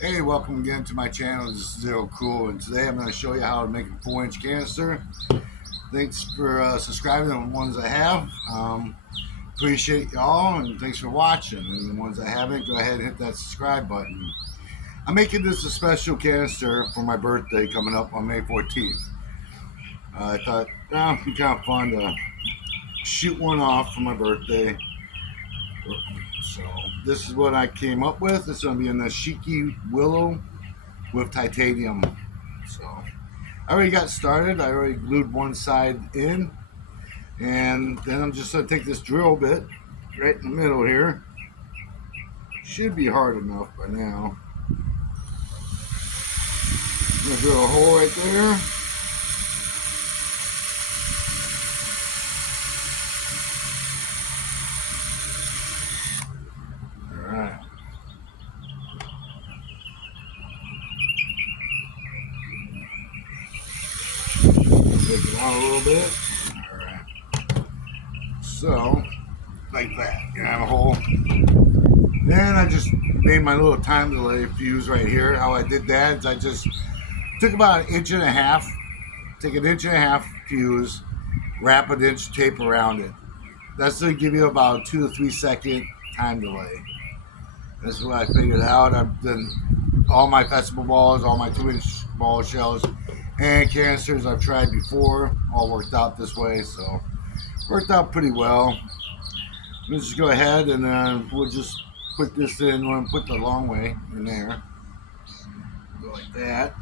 Hey, welcome again to my channel. This is Zero Cool, and today I'm going to show you how to make a 4-inch canister. Thanks for subscribing on the ones I have. Appreciate y'all, and thanks for watching. And the ones I haven't, go ahead and hit that subscribe button. I'm making this a special canister for my birthday coming up on May 14th. I thought, it'd be kind of fun to shoot one off for my birthday. So this is what I came up with. It's going to be in the Shiki Willow with titanium. So I already got started. I already glued one side in, and then I'm just going to take this drill bit right in the middle here. Should be hard enough by now. I'm going to drill a hole right there. Alright. Take it out a little bit. Alright. So, like that. You have a hole. Then I just made my little time delay fuse right here. How I did that is I just took about 1.5 inches, take an 1.5 inch fuse, wrap an inch tape around it. That's going to give you about 2 to 3 second time delay. That's what I figured out. I've done all my festival balls, all my 2-inch ball shells, and canisters I've tried before. All worked out this way, so worked out pretty well. Let's just go ahead and we'll just put this in. We're going to put the long way in there. Go like that.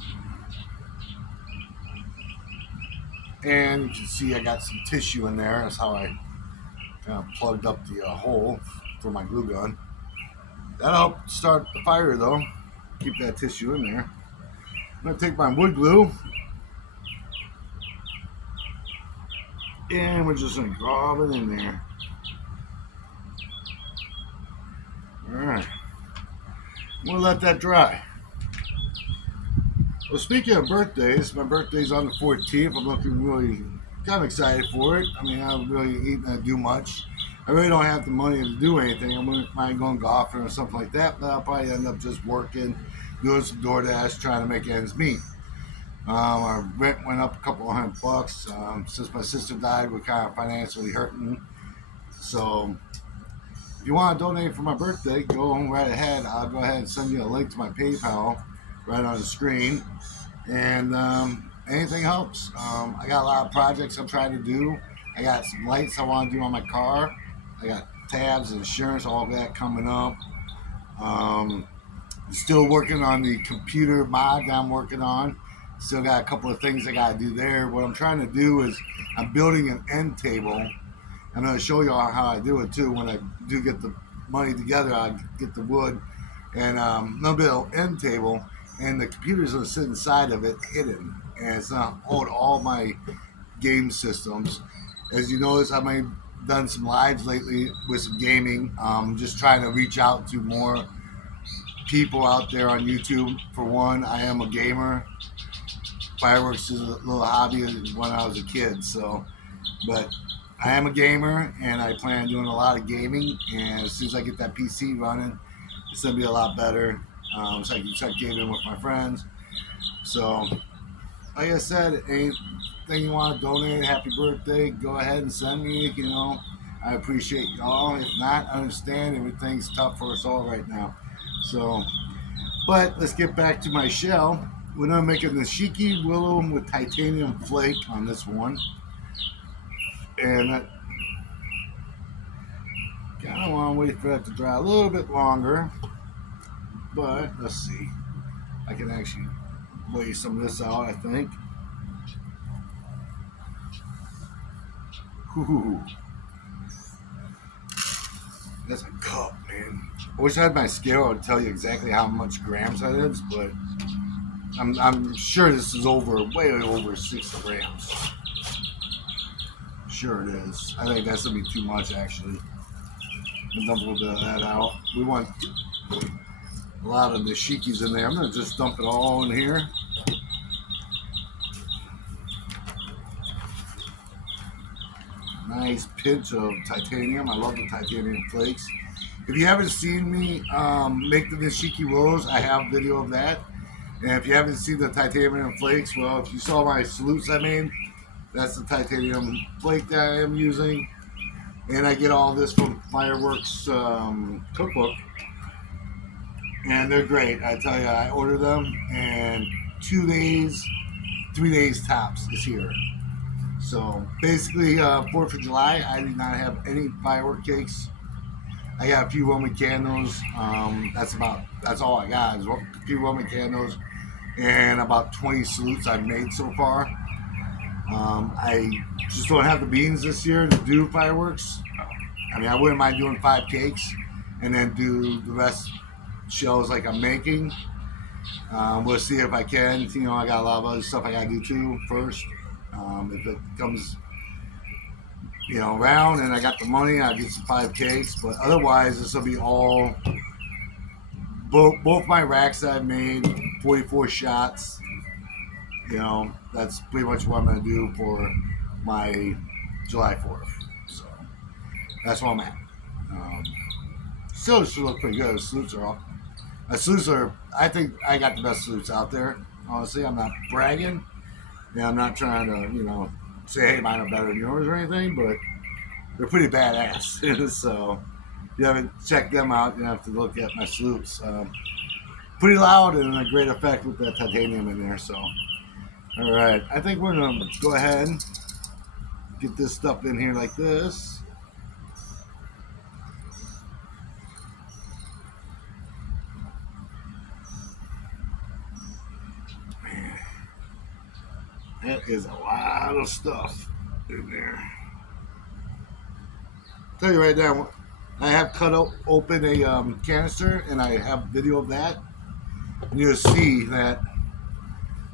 And you can see I got some tissue in there. That's how I kind of plugged up the hole for my glue gun. That'll help start the fire though. Keep that tissue in there. I'm going to take my wood glue and we're just going to glove it in there. Alright. We'll let that dry. Well, speaking of birthdays, my birthday's on the 14th. I'm looking really kind of excited for it. I mean, I don't really eat and do much. I really don't have the money to do anything. I'm going golfing or something like that, but I'll probably end up just working, doing some DoorDash, trying to make ends meet. Our rent went up a couple of $100. Since my sister died, we're kind of financially hurting. So if you want to donate for my birthday, go right ahead. I'll go ahead and send you a link to my PayPal right on the screen. And anything helps. I got a lot of projects I'm trying to do. I got some lights I want to do on my car. I got tabs, insurance, all that coming up. Still working on the computer mod that I'm working on. Still got a couple of things I got to do there. What I'm trying to do is I'm building an end table. I'm going to show you all how I do it too. When I do get the money together, I get the wood and a little end table, and the computer's going to sit inside of it hidden, and it's going to hold all my game systems. As you notice, I've done some lives lately with some gaming. Just trying to reach out to more people out there on YouTube. For one, I am a gamer. Fireworks is a little hobby when I was a kid, so but I am a gamer and I plan on doing a lot of gaming, and as soon as I get that PC running, it's gonna be a lot better. So I can start gaming with my friends. So like I said, anything you want to donate, happy birthday, go ahead and send me. I appreciate y'all. If not, I understand everything's tough for us all right now. So but let's get back to my shell. We're not making the Shiki Willow with titanium flake on this one. And I kind of want to wait for that to dry a little bit longer. But let's see. I can actually weigh some of this out, I think. Ooh. That's a cup, man. I wish I had my scale. I would tell you exactly how much grams that is, but I'm sure this is way over 6 grams. Sure it is. I think that's gonna be too much actually. We'll dump a little bit of that out. We want a lot of the shikis in there. I'm gonna just dump it all in here. Nice pinch of titanium. I love the titanium flakes. If you haven't seen me make the Nishiki rolls, I have video of that. And if you haven't seen the titanium flakes, well, if you saw my salutes I made, that's the titanium flake that I am using. And I get all this from Fireworks cookbook. And they're great. I tell you, I order them, and 2 days, 3 days tops is here. So basically, 4th of July, I did not have any firework cakes. I got a few Roman candles. That's all I got is a few Roman candles and about 20 salutes I've made so far. I just don't have the beans this year to do fireworks. I mean, I wouldn't mind doing 5 cakes and then do the rest shells like I'm making. We'll see if I can. You know, I got a lot of other stuff I gotta do too first. If it comes, you know, around and I got the money, I'll get some 5 cakes. But otherwise, this will be all both my racks that I've made, 44 shots. You know, that's pretty much what I'm gonna do for my July 4th. So that's where I'm at. Still should look pretty good. Salutes are all. My salutes are. I think I got the best salutes out there. Honestly, I'm not bragging. Yeah, I'm not trying to, you know, say, hey, mine are better than yours or anything, but they're pretty badass. So if you haven't checked them out, you have to look at my salutes. Pretty loud and a great effect with that titanium in there. So, all right, I think we're gonna go ahead and get this stuff in here like this. That is a lot of stuff in there. Tell you right now, I have cut open a canister, and I have video of that. And you'll see that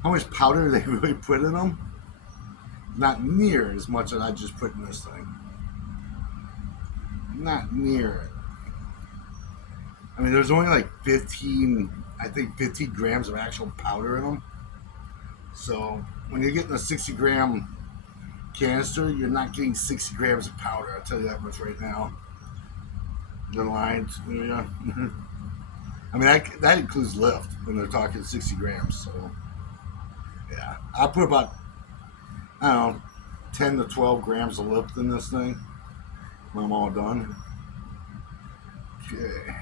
how much powder they really put in them. Not near as much as I just put in this thing. Not near it. I mean, there's only like 15 grams of actual powder in them. So when you're getting a 60-gram canister, you're not getting 60 grams of powder. I'll tell you that much right now. The lines, yeah. I mean, that includes lift when they're talking 60 grams. So, yeah. I'll put about, I don't know, 10 to 12 grams of lift in this thing when I'm all done. Okay.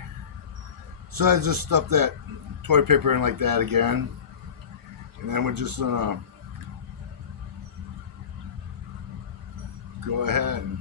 So I just stuffed that toilet paper in like that again. And then we're just gonna go ahead and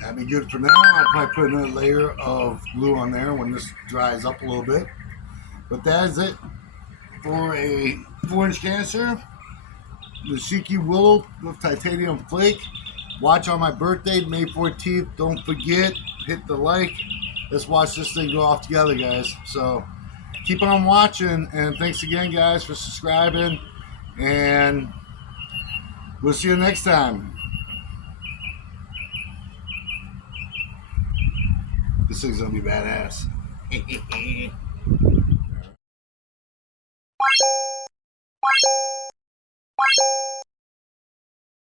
that'd be good for now. I'll probably put another layer of glue on there when this dries up a little bit. But that is it for a 4-inch canister. The Nishiki Willow with titanium flake. Watch on my birthday, May 14th. Don't forget, hit the like. Let's watch this thing go off together, guys. So keep on watching, and thanks again, guys, for subscribing. And we'll see you next time. This thing's gonna be badass.